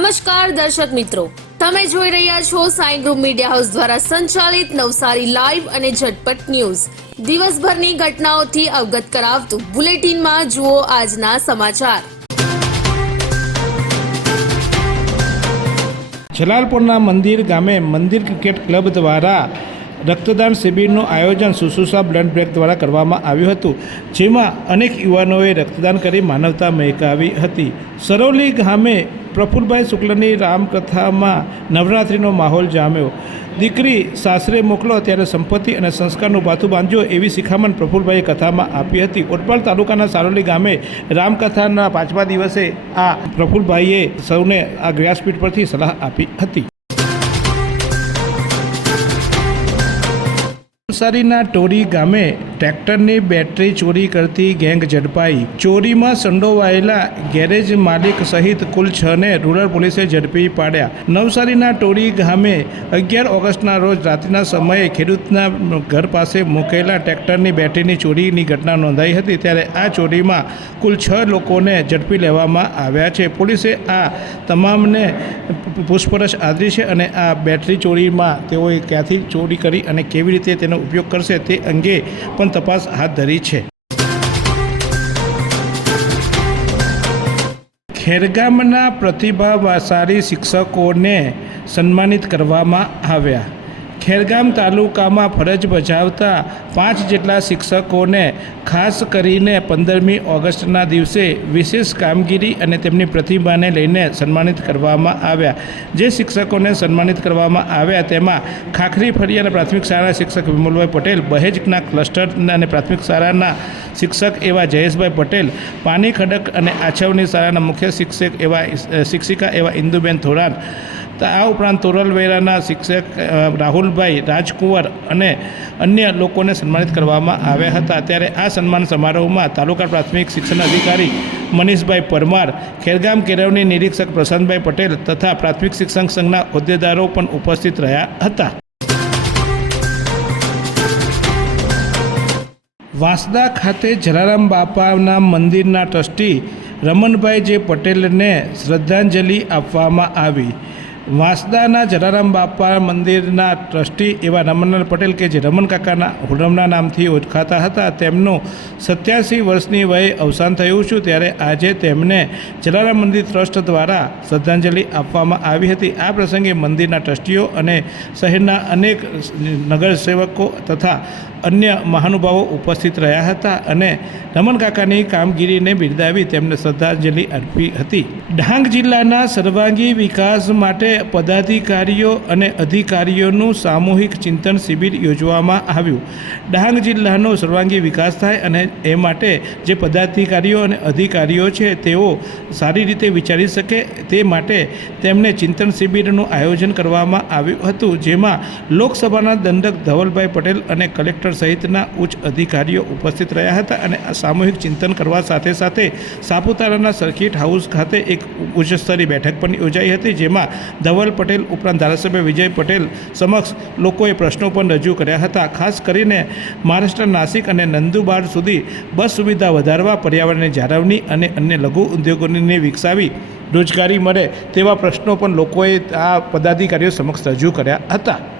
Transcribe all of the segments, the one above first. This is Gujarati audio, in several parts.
નમસ્કાર દર્શક મિત્રો. તમે જોઈ રહ્યા છો સાઈ ગ્રુપ મીડિયા હાઉસ દ્વારા સંચાલિત નવસારી લાઈવ અને ઝટપટ ન્યૂઝ. દિવસભરની ઘટનાઓથી અવગત કરાવતું બુલેટિનમાં જુઓ આજના સમાચાર. જલાલપુરના મંદિર ગામે મંદિર ક્રિકેટ ક્લબ દ્વારા રક્તદાન શિબિરનું આયોજન સુસુસા બ્લડ બેંક દ્વારા કરવામાં આવ્યું હતું, જેમાં અનેક યુવાનોએ રક્તદાન કરી માનવતા મહેકાવી હતી. સરોલી ગામે પ્રફુલભાઈ શુક્લની રામકથામાં નવરાત્રિનો માહોલ જામ્યો. દીકરી સાસરે મોકલો ત્યારે સંપત્તિ અને સંસ્કારનું ભાથું બાંધ્યો એવી શિખામણ પ્રફુલભાઈએ કથામાં આપી હતી. ઓટપાલ તાલુકાના સારોલી ગામે રામકથાના પાંચમા દિવસે આ પ્રફુલભાઈએ સૌને આ વ્યાસપીઠ પરથી સલાહ આપી હતી. નવસારીના ટોરી ગામે ટ્રેક્ટરની બેટરી ચોરી કરતી ગેંગ ઝડપાઈ. ચોરીમાં સંડોવાયેલા ગેરેજ માલિક સહિત કુલ છને રૂરલ પોલીસે ઝડપી પાડ્યા. નવસારીના ટોરી ગામે અગિયાર ઓગસ્ટના રોજ રાત્રિના સમયે ખેડૂતના ઘર પાસે મૂકેલા ટ્રેક્ટરની બેટરીની ચોરીની ઘટના નોંધાઈ હતી ત્યારે આ ચોરીમાં કુલ છ લોકોને ઝડપી લેવામાં આવ્યા છે. પોલીસે આ તમામને પૂછપરછ આદરી છે અને આ બેટરી ચોરીમાં તેઓએ ક્યાંથી ચોરી કરી અને કેવી રીતે તેનો ઉપયોગ કરશે તે અંગે પણ તપાસ હાથ ધરી છે. ખેરગામના પ્રતિભાશાળી શિક્ષકોને સન્માનિત કરવામાં આવ્યા. ખેરગામ તાલુકામાં ફરજ બજાવતા પાંચ જેટલા શિક્ષકોને, ખાસ કરીને પંદરમી ઓગસ્ટના દિવસે વિશેષ કામગીરી અને તેમની પ્રતિભાને લઈને સન્માનિત કરવામાં આવ્યા. જે શિક્ષકોને સન્માનિત કરવામાં આવ્યા તેમાં ખાખરી ફળિયાના પ્રાથમિક શાળા શિક્ષક વિમલભાઈ પટેલ, બહેજના ક્લસ્ટર અને પ્રાથમિક શાળાના શિક્ષક એવા જયેશભાઈ પટેલ પાની ખડક અને આછવની શાળાના મુખ્ય શિક્ષક એવા, શિક્ષિકા એવા ઇન્દુબેન થોરાન આ ઉપરાંત તોરલવેરાના શિક્ષક રાહુલભાઈ રાજકુંવર અને અન્ય લોકોને સન્માનિત કરવામાં આવ્યા હતા. ત્યારે આ સન્માન સમારોહમાં તાલુકા પ્રાથમિક શિક્ષણ અધિકારી મનીષભાઈ પરમાર, ખેરગામ કેરવની નિરીક્ષક પ્રશાંતભાઈ પટેલ તથા પ્રાથમિક શિક્ષણ સંઘના હોદ્દેદારો પણ ઉપસ્થિત રહ્યા હતા. વાંસદા ખાતે જલારામ બાપાના મંદિરના ટ્રસ્ટી રમણભાઈ જે પટેલને શ્રદ્ધાંજલિ આપવામાં આવી. વાંસદાના જલારામ બાપા મંદિરના ટ્રસ્ટી એવા રમણલાલ પટેલ કે જે રમણ કાકાના હુડમના નામથી ઓળખાતા હતા, તેમનું સત્યાસી વર્ષની વયે અવસાન થયું છું. ત્યારે આજે તેમને જલારામ મંદિર ટ્રસ્ટ દ્વારા શ્રદ્ધાંજલિ આપવામાં આવી હતી. આ પ્રસંગે મંદિરના ટ્રસ્ટીઓ અને શહેરના અનેક નગરસેવકો તથા અન્ય મહાનુભાવો ઉપસ્થિત રહ્યા હતા અને રમણ કાકાની કામગીરીને બિરદાવી તેમને શ્રદ્ધાંજલિ અર્પી હતી. ડાંગ જિલ્લાના સર્વાંગી વિકાસ માટે પદાધિકારીઓ અને અધિકારીઓનું સામૂહિક ચિંતન શિબિર યોજવામાં આવ્યું. ડાંગ જિલ્લાનો સર્વાંગી વિકાસ થાય અને એ માટે જે પદાધિકારીઓ અને અધિકારીઓ છે, તેઓ સારી રીતે વિચારી શકે તે માટે તેમને ચિંતન શિબિરનું આયોજન કરવામાં આવ્યું હતું, જેમાં લોકસભાના દંડક ધવલભાઈ પટેલ અને કલેક્ટર સહિતના ઉચ્ચ અધિકારીઓ ઉપસ્થિત રહ્યા હતા અને સામૂહિક ચિંતન કરવા સાથે સાથે સાપુતારાના સર્કિટ હાઉસ ખાતે એક ઉચ્ચસ્તરીય બેઠક પણ યોજાઈ હતી, જેમાં ધવલ પટેલ ઉપરાંત ધારાસભ્ય વિજય પટેલ સમક્ષ લોકોએ પ્રશ્નો પણ રજૂ કર્યા હતા. ખાસ કરીને મહારાષ્ટ્ર નાસિક અને નંદુબાર સુધી બસ સુવિધા વધારવા, પર્યાવરણની જાળવણી અને અન્ય લઘુ ઉદ્યોગોને વિકસાવી રોજગારી મળે તેવા પ્રશ્નો પણ લોકોએ આ પદાધિકારીઓ સમક્ષ રજૂ કર્યા હતા.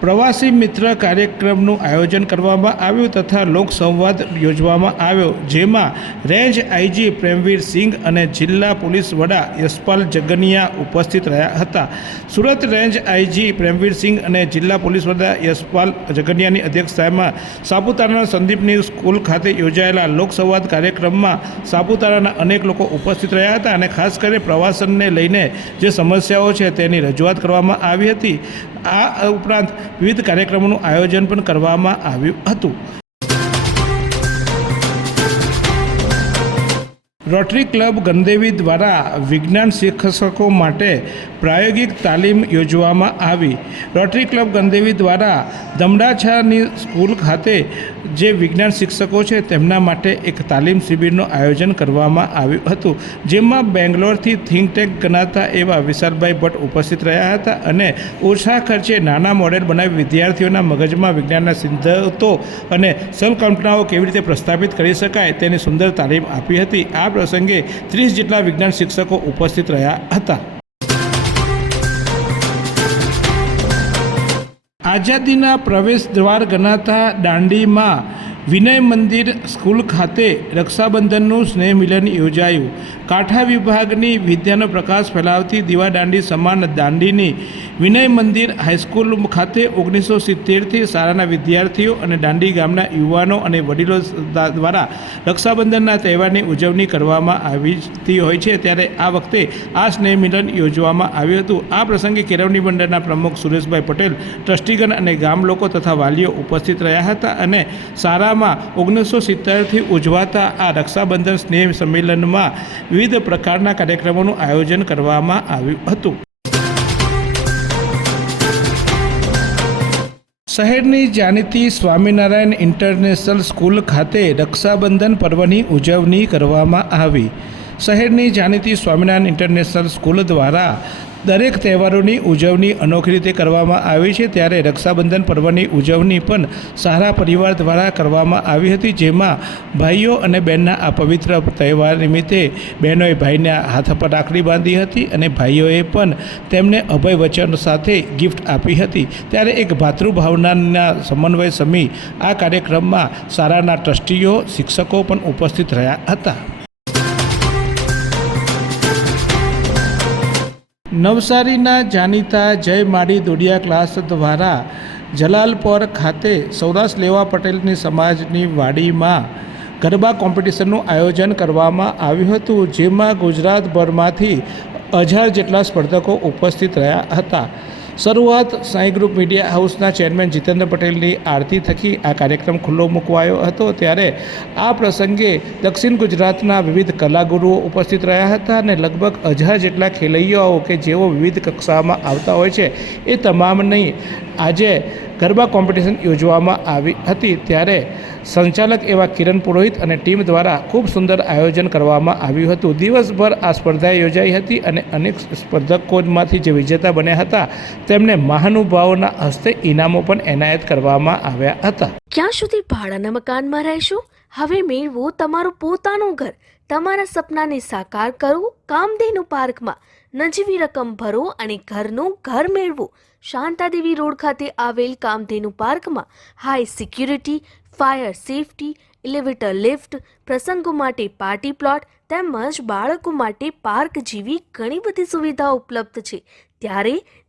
પ્રવાસી મિત્ર કાર્યક્રમનું આયોજન કરવામાં આવ્યું તથા લોકસંવાદ યોજવામાં આવ્યો, જેમાં રેન્જ આઈજી પ્રેમવીર સિંઘ અને જિલ્લા પોલીસ વડા યશપાલ જગનિયા ઉપસ્થિત રહ્યા હતા. સુરત રેન્જ આઈજી પ્રેમવીર સિંઘ અને જિલ્લા પોલીસ વડા યશપાલ જગનિયાની અધ્યક્ષતામાં સાપુતારાના સંદીપની સ્કૂલ ખાતે યોજાયેલા લોકસંવાદ કાર્યક્રમમાં સાપુતારાના અનેક લોકો ઉપસ્થિત રહ્યા હતા અને ખાસ કરીને પ્રવાસનને લઈને જે સમસ્યાઓ છે તેની રજૂઆત કરવામાં આવી હતી. આ ઉપરાંત વિવિધ કાર્યક્રમોનું આયોજન પણ કરવામાં આવ્યું હતું. રોટરી ક્લબ ગંદેવી દ્વારા વિજ્ઞાન શિક્ષકો માટે પ્રાયોગિક તાલીમ યોજવામાં આવી. રોટરી ક્લબ ગંદેવી દ્વારા દમડાછાની સ્કૂલ ખાતે જે વિજ્ઞાન શિક્ષકો છે તેમના માટે એક તાલીમ શિબિરનું આયોજન કરવામાં આવ્યું હતું. જેમાં બેંગ્લોરથી થિંક ટેન્ક ગણાતા એવા વિશાલભાઈ ભટ્ટ ઉપસ્થિત રહ્યા હતા અને ઓછા ખર્ચે નાના મોડેલ બનાવી વિદ્યાર્થીઓના મગજમાં વિજ્ઞાનના સિદ્ધાંતો અને સંકલ્પનાઓ કેવી રીતે પ્રસ્થાપિત કરી શકાય તેની સુંદર તાલીમ આપી હતી. આ પ્રસંગે ત્રીસ જેટલા વિજ્ઞાન શિક્ષકો ઉપસ્થિત રહ્યા હતા. આઝાદીના પ્રવેશ દ્વાર ગણાતા દાંડીમાં વિનય મંદિર સ્કૂલ ખાતે રક્ષાબંધનનું સ્નેહ મિલન યોજાયું. કાંઠા વિભાગની વિદ્યાનો પ્રકાશ ફેલાવતી દીવા દાંડી સમાન દાંડીની વિનય મંદિર હાઈસ્કૂલ ખાતે ઓગણીસો સિત્તેરથી શાળાના વિદ્યાર્થીઓ અને દાંડી ગામના યુવાનો અને વડીલો દ્વારા રક્ષાબંધનના તહેવારની ઉજવણી કરવામાં આવી હોય છે. ત્યારે આ વખતે આ સ્નેહ મિલન યોજવામાં આવ્યું હતું. આ પ્રસંગે કેળવણી મંડળના પ્રમુખ સુરેશભાઈ પટેલ, ટ્રસ્ટીગણ અને ગામ લોકો તથા વાલીઓ ઉપસ્થિત રહ્યા હતા અને શાળામાં ઓગણીસો સિત્તેરથી ઉજવાતા આ રક્ષાબંધન સ્નેહ સંમેલનમાં વિવિધ પ્રકારના કાર્યક્રમોનું આયોજન કરવામાં આવ્યું હતું. શહેરની જાણીતી સ્વામિનારાયણ ઇન્ટરનેશનલ સ્કૂલ ખાતે રક્ષાબંધન પર્વની ઉજવણી કરવામાં આવી. શહેરની જાણીતી સ્વામિનારાયણ ઇન્ટરનેશનલ સ્કૂલ દ્વારા દરેક તહેવારોની ઉજવણી અનોખી રીતે કરવામાં આવી છે. ત્યારે રક્ષાબંધન પર્વની ઉજવણી પણ સારા પરિવાર દ્વારા કરવામાં આવી હતી, જેમાં ભાઈઓ અને બહેનના આ પવિત્ર તહેવાર નિમિત્તે બહેનોએ ભાઈને હાથ પર રાખડી બાંધી હતી અને ભાઈઓએ પણ તેમને અભય વચન સાથે ગિફ્ટ આપી હતી. ત્યારે એક ભાતૃભાવનાના સમન્વય સમી આ કાર્યક્રમમાં શાળાના ટ્રસ્ટીઓ, શિક્ષકો પણ ઉપસ્થિત રહ્યા હતા. નવસારીના જાણીતા જય માડી દોડિયા ક્લાસ દ્વારા જલાલપોર ખાતે સૌરાષ્ટ્ર લેવા પટેલની સમાજની વાડીમાં ગરબા કોમ્પિટિશનનું આયોજન કરવામાં આવ્યું હતું, જેમાં ગુજરાતભરમાંથી હજાર જેટલા સ્પર્ધકો ઉપસ્થિત રહ્યા હતા. શરૂઆત સાંઈ ગ્રુપ મીડિયા હાઉસના ચેરમેન જીતેન્દ્ર પટેલની આરતી થકી આ કાર્યક્રમ ખુલ્લો મૂકવાયો હતો. ત્યારે આ પ્રસંગે દક્ષિણ ગુજરાતના વિવિધ કલાગુરુઓ ઉપસ્થિત રહ્યા હતા અને લગભગ અઢાર જેટલા ખેલૈયાઓ કે જેઓ વિવિધ કક્ષામાં આવતા હોય છે એ તમામની આજે ગરબા કોમ્પિટિશન યોજવામાં આવી હતી. ત્યારે સંચાલક એવા કિરણ પુરોહિત અને ટીમ દ્વારા ખૂબ સુંદર આયોજન કરવામાં આવ્યું હતું. દિવસભર આ સ્પર્ધા યોજાઈ હતી અને અનેક સ્પર્ધકોમાંથી જે વિજેતા બન્યા હતા તેમને મહાનુભાવોના હસ્તે ઇનામો પણ એનાયત કરવામાં આવ્યા હતા. ક્યાં સુધી ભાડાના મકાનમાં રહેશો? હવે મેળવો તમારું પોતાનું ઘર. તમારા સપનાને સાકાર કરો, કામધેનુ પાર્કમાં નજીવી રકમ ભરો અને ઘરનું ઘર મેળવો. શાંતાદેવી રોડ ખાતે આવેલ કામધેનુ પાર્કમાં high security, fire safety elevator lift, પ્રસંગો માટે પાર્ટી પ્લોટ તેમજ બાળકો માટે પાર્ક જેવી ઘણી બધી સુવિધાઓ ઉપલબ્ધ છે. ત્યારે